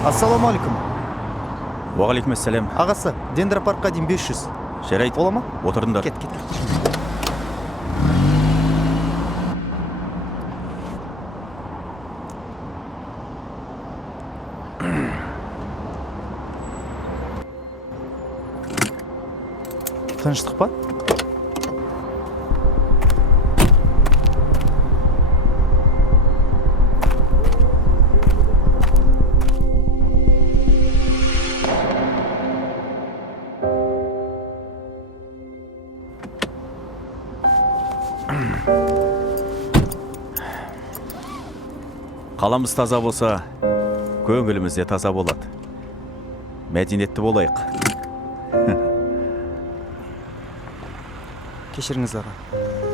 Ассаламу алейкум. Уағалейкум ассалам. Ағасы, Дендропаркқа дейін 500. Жарайды. Бола ма? Отырыңдар. Кет. Тыныштық па? Қаламыз таза болса, көңіліміз де таза болады. Мәдениетті болайық. Кешіріңіз аға.